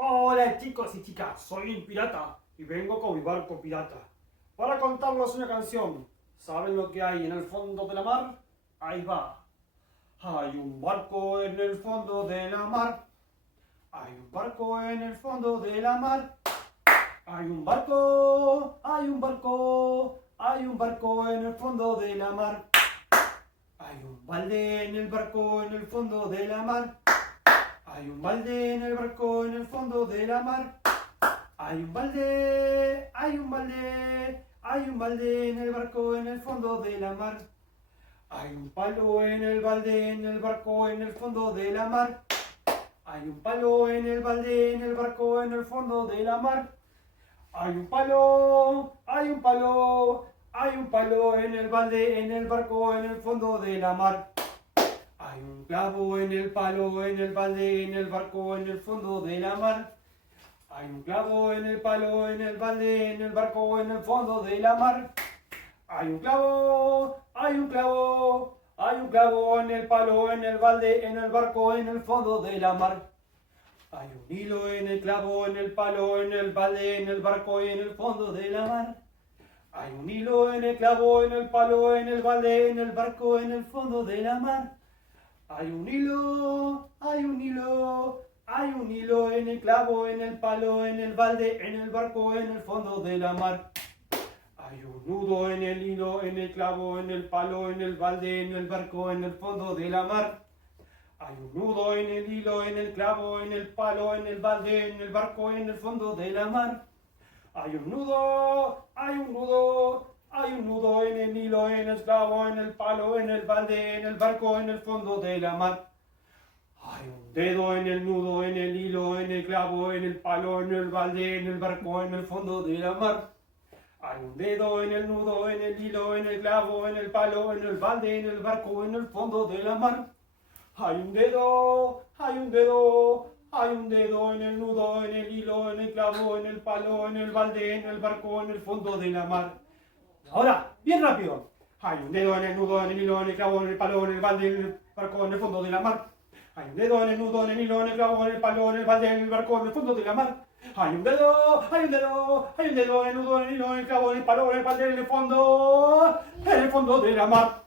Hola chicos y chicas, soy el pirata y vengo con mi barco pirata para contarles una canción. ¿Saben lo que hay en el fondo de la mar? Ahí va. Hay un barco en el fondo de la mar. Hay un barco en el fondo de la mar. Hay un barco, hay un barco, hay un barco en el fondo de la mar. Hay un balde en el barco en el fondo de la mar. Hay un balde en el barco en el fondo de la mar. Hay un balde, hay un balde, hay un balde en el barco en el fondo de la mar. Hay un palo en el balde en el barco en el fondo de la mar. Hay un palo en el balde en el barco en el fondo de la mar. Hay un palo, hay un palo, hay un palo en el balde en el barco en el fondo de la mar. Hay un clavo en el palo, en el balde, en el barco, en el fondo de la mar. Hay un clavo en el palo, en el balde, en el barco, en el fondo de la mar. Hay un clavo, hay un clavo, hay un clavo en el palo, en el balde, en el barco, en el fondo de la mar. Hay un hilo en el clavo, en el palo, en el balde, en el barco y en el fondo de la mar. Hay un hilo en el clavo, en el palo, en el balde, en el barco, en el fondo de la mar. Hay un hilo, hay un hilo, hay un hilo en el clavo, en el palo, en el balde, en el barco, en el fondo de la mar. Hay un nudo en el hilo, en el clavo, en el palo, en el balde, en el barco, en el fondo de la mar. Hay un nudo en el hilo, en el clavo, en el palo, en el balde, en el barco, en el fondo de la mar. Hay un nudo, hay un nudo, hay un nudo en el hilo, en el clavo, en el palo, en el balde, en el barco, en el fondo de la mar. Hay un dedo en el nudo, en el hilo, en el clavo, en el palo, en el balde, en el barco, en el fondo de la mar. Hay un dedo en el nudo, en el hilo, en el clavo, en el palo, en el balde, en el barco, en el fondo de la mar. Hay un dedo, hay un dedo, hay un dedo en el nudo, en el hilo, en el clavo, en el palo, en el balde, en el barco, en el fondo de la mar. Ahora, bien rápido. Hay un dedo en el nudo, en el hilo, en el clavo, en el palo, en el balde, en el barco, en el fondo de la mar. Hay un dedo en el nudo, en el hilo, en el clavo, en el palo, en el balde, en el barco, en el fondo de la mar. Hay un dedo, hay un dedo, hay un dedo en el nudo, en el hilo, en el clavo, en el palo, en el balde, en el fondo de la mar.